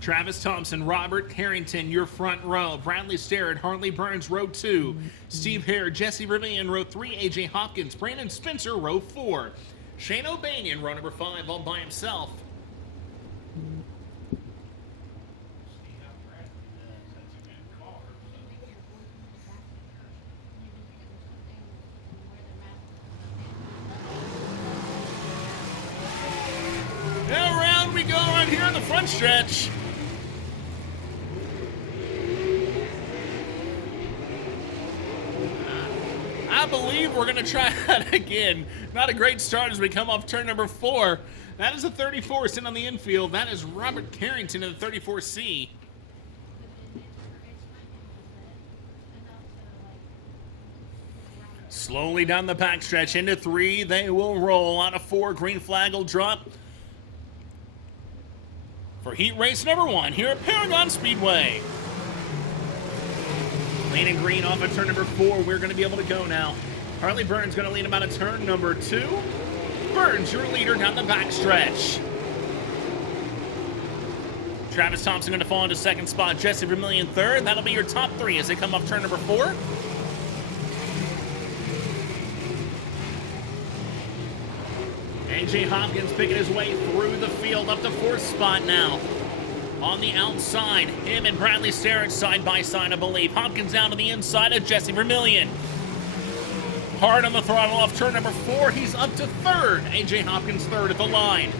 Travis Thompson, Robert Harrington, your front row. Bradley Starrett, Harley Burns, row 2. Steve Hare, Jesse Vermillion, row 3. AJ Hopkins, Brandon Spencer, row 4. Shane O'Banion, row number 5, all by himself. And around we go right here on the front stretch. I believe we're going to try that again. Not a great start as we come off turn number 4. That is a 34 sitting on the infield. That is Robert Carrington in the 34C. Slowly down the backstretch into 3. They will roll. Out of 4, green flag will drop for heat race number 1 here at Paragon Speedway. Leaning green off of turn number 4. We're going to be able to go now. Harley Burns going to lead him out of turn number 2. Burns, your leader down the backstretch. Travis Thompson going to fall into second spot. Jesse Vermillion third. That'll be your top 3 as they come off turn number 4. AJ Hopkins picking his way through the field up to 4th spot now. On the outside, him and Bradley Starrett side by side, I believe. Hopkins down to the inside of Jesse Vermillion. Hard on the throttle off turn number 4. He's up to 3rd. AJ Hopkins 3rd at the line.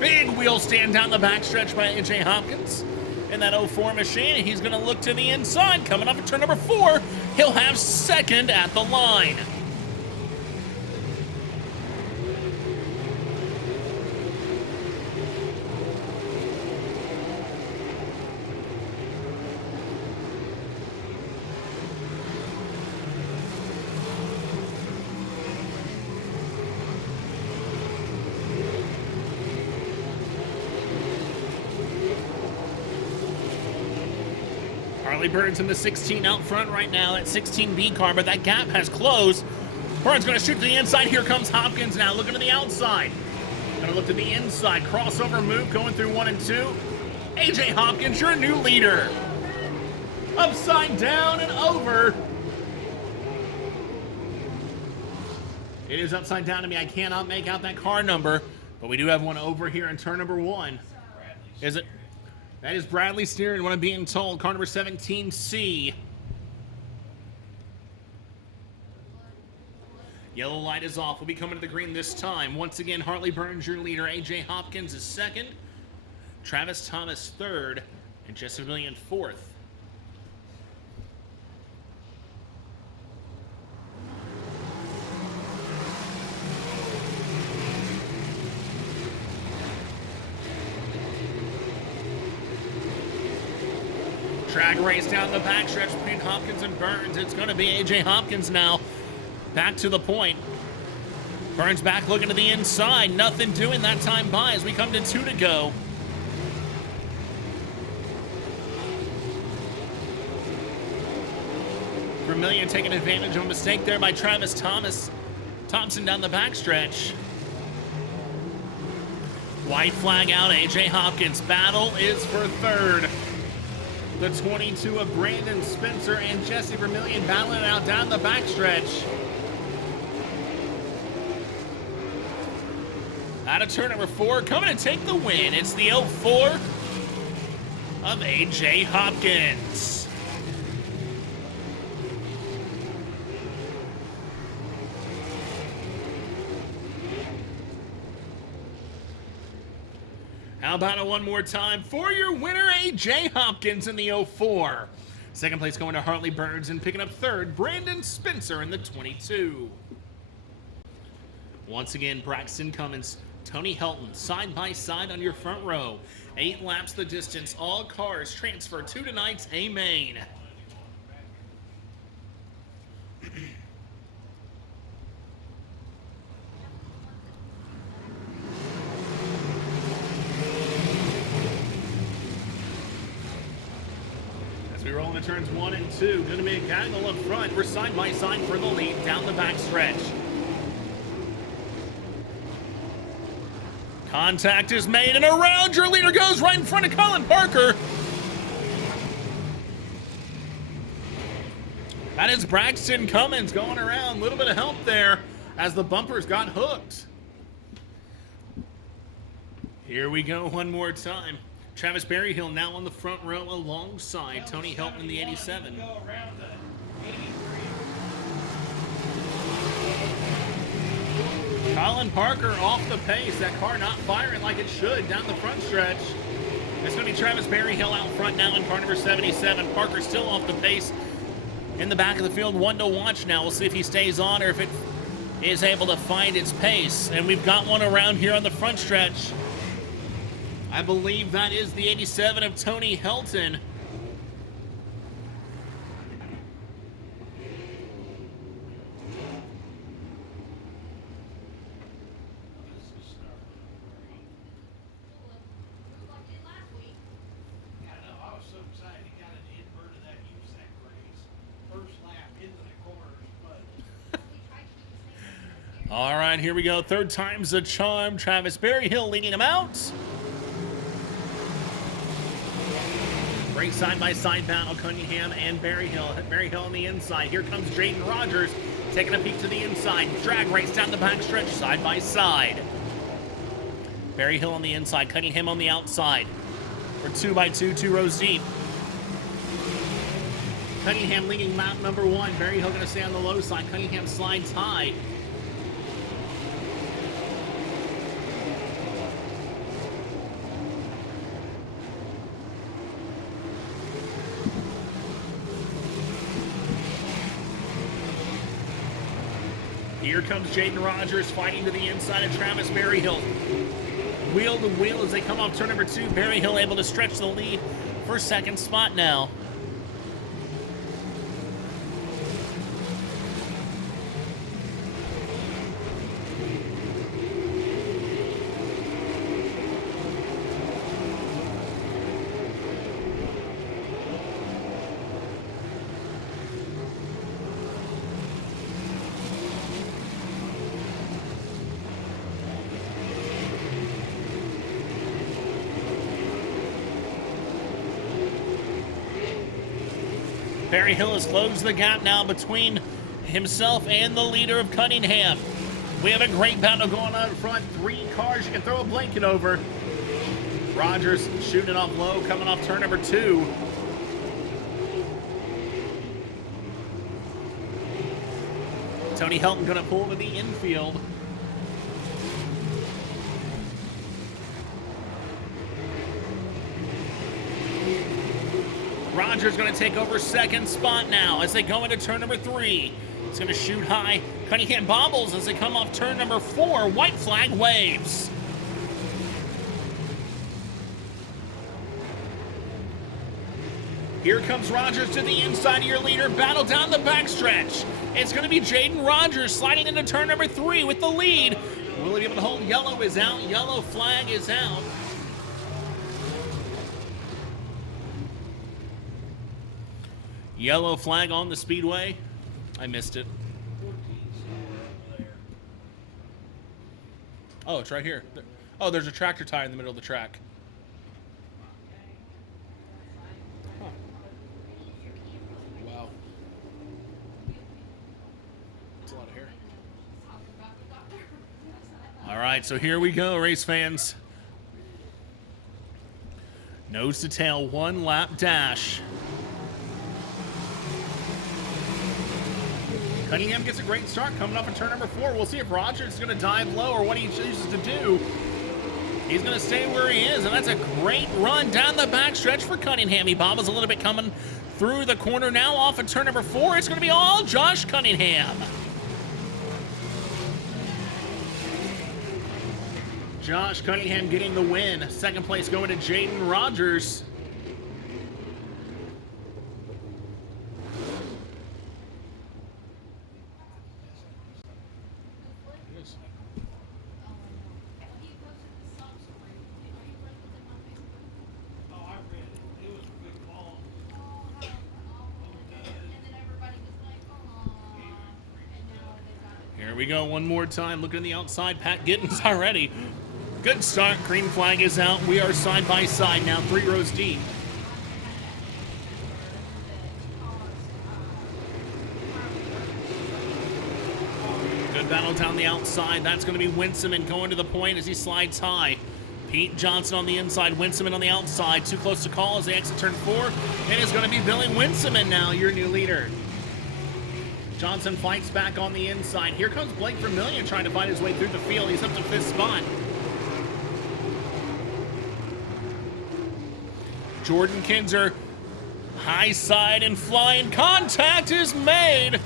Big wheel stand down the backstretch by AJ Hopkins in that 04 machine. He's going to look to the inside. Coming up at turn number 4, he'll have 2nd at the line. Harley Burns in the 16 out front right now at 16B car, but that gap has closed. Burns going to shoot to the inside. Here comes Hopkins now, looking to the outside. Going to look to the inside. Crossover move going through 1 and 2. AJ Hopkins, your new leader. Upside down and over. It is upside down to me. I cannot make out that car number, but we do have one over here in turn number 1. Is it? That is Bradley Steering, what I'm being told. Car number 17C. Yellow light is off. We'll be coming to the green this time. Once again, Harley Burns, your leader. AJ Hopkins is 2nd. Travis Thomas 3rd. And Jesse Vermillion 4th. Drag race down the backstretch between Hopkins and Burns. It's going to be AJ Hopkins now. Back to the point. Burns back looking to the inside. Nothing doing that time by as we come to 2 to go. Vermillion taking advantage of a mistake there by Travis Thompson down the backstretch. White flag out, AJ Hopkins. Battle is for 3rd. The 22 of Brandon Spencer and Jesse Vermillion battling it out down the backstretch. Out of turn number 4, coming to take the win. It's the 04 of AJ Hopkins. How about it one more time for your winner, AJ Hopkins in the 04. Second place going to Harley Burns, and picking up 3rd, Brandon Spencer in the 22. Once again, Braxton Cummins, Tony Helton, side by side on your front row. 8 laps the distance. All cars transfer to tonight's A main. We roll into turns 1 and 2. Going to be a gaggle up front. We're side by side for the lead down the backstretch. Contact is made, and around your leader goes right in front of Colin Parker. That is Braxton Cummins going around. A little bit of help there as the bumpers got hooked. Here we go one more time. Travis Berryhill now on the front row alongside Tony Hilton in the 87. Colin Parker off the pace. That car not firing like it should down the front stretch. It's going to be Travis Berryhill out front now in car number 77. Parker still off the pace in the back of the field. One to watch now. We'll see if he stays on or if it is able to find its pace. And we've got one around here on the front stretch. I believe that is the 87 of Tony Hilton. All right, here we go. Third time's the charm. Travis Berryhill leading him out. Great side-by-side battle, Cunningham and Berryhill. Berryhill on the inside. Here comes Jaden Rogers taking a peek to the inside. Drag race down the backstretch, side-by-side. Berryhill on the inside, Cunningham on the outside. We're 2x2, 2 rows deep. Cunningham leading lap number 1. Berryhill going to stay on the low side. Cunningham slides high. Here comes Jaden Rogers fighting to the inside of Travis Berryhill. Wheel to wheel as they come off turn number 2. Berryhill able to stretch the lead for second spot now. Berryhill has closed the gap now between himself and the leader of Cunningham. We have a great battle going on in front. 3 cars you can throw a blanket over. Rogers shooting it off low, coming off turn number 2. Tony Hilton going to pull to the infield. Rogers going to take over second spot now as they go into turn number 3. It's going to shoot high. Cunningham bobbles as they come off turn number 4. White flag waves. Here comes Rogers to the inside of your leader. Battle down the backstretch. It's going to be Jaden Rogers sliding into turn number 3 with the lead. Will he be able to hold? Yellow is out. Yellow flag is out. Yellow flag on the Speedway. I missed it. Oh, it's right here. Oh, there's a tractor tire in the middle of the track. Huh. Wow. That's a lot of hair. All right, so here we go, race fans. Nose to tail, 1 lap dash. Cunningham gets a great start coming up in turn number 4. We'll see if Rogers is going to dive low or what he chooses to do. He's going to stay where he is, and that's a great run down the backstretch for Cunningham. He bobbles a little bit coming through the corner now off of turn number 4. It's going to be all Josh Cunningham. Josh Cunningham getting the win. Second place going to Jaden Rogers. Here we go one more time. Looking at the outside. Pat Gittens already Good start. Green flag is out. We are side by side now, 3 rows deep. Good battle down the outside. That's going to be Winseman going to the point as he slides high. Pete Johnson on the inside, Winseman on the outside. Too close to call as they exit turn 4. It is going to be Billy Winseman now, your new leader. Johnson fights back on the inside. Here comes Blake Vermillion trying to find his way through the field. He's up to 5th spot. Jordan Kinzer, high side and flying. Contact is made.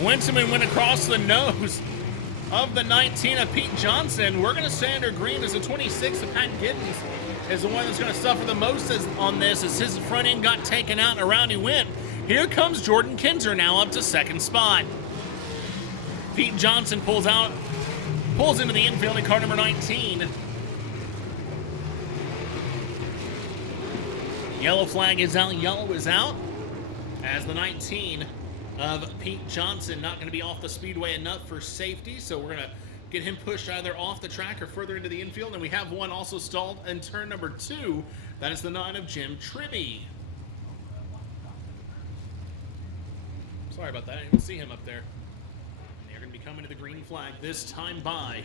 Winseman went across the nose of the 19 of Pete Johnson. We're going to stay under green as the 26 of Pat Giddens is the one that's going to suffer the most on this as his front end got taken out and around he went. Here comes Jordan Kinzer now up to 2nd spot. Pete Johnson pulls into the infield in car number 19. Yellow flag is out, yellow is out, as the 19 of Pete Johnson not going to be off the speedway enough for safety, so we're going to get him pushed either off the track or further into the infield, and we have one also stalled in turn number 2. That is the 9 of Jim Tribby. Sorry about that, I didn't even see him up there. And they're going to be coming to the green flag this time by.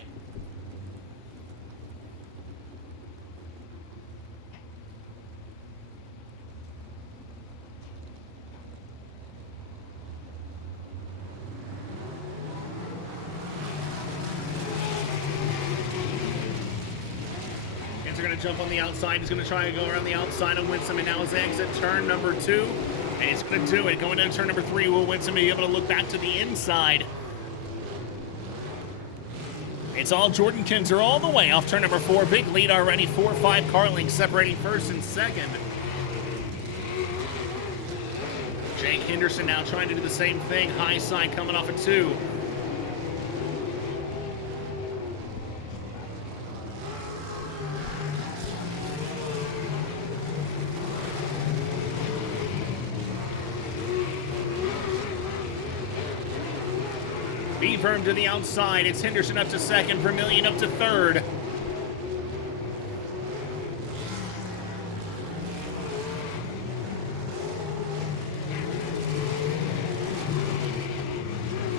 Are going to jump on the outside. He's going to try and go around the outside of Winsome, and now his exit turn number 2, and he's going to do it. Going into turn number 3, will Winsome be able to look back to the inside? It's all Jordan Kinzer all the way off turn number 4. Big lead already, 4-5 car lengths separating 1st and 2nd. Jake Henderson now trying to do the same thing. High side coming off a 2. Be firm to the outside. It's Henderson up to 2nd, Vermillion up to 3rd.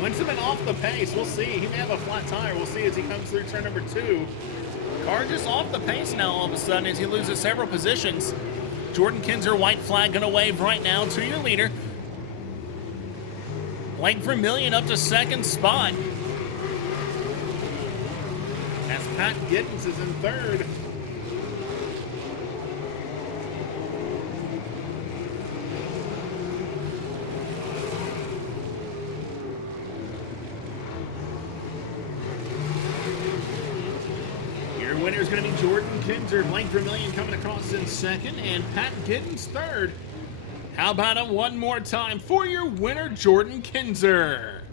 Winseman off the pace. We'll see. He may have a flat tire. We'll see as he comes through turn number 2. Car just off the pace now all of a sudden as he loses several positions. Jordan Kinzer, white flag gonna wave right now to your leader. Blake Vermillion up to 2nd spot. As Pat Giddens is in 3rd. Your winner is going to be Jordan Kinzer. Blake Vermillion coming across in 2nd, and Pat Giddens 3rd. How about it one more time for your winner, Jordan Kinzer?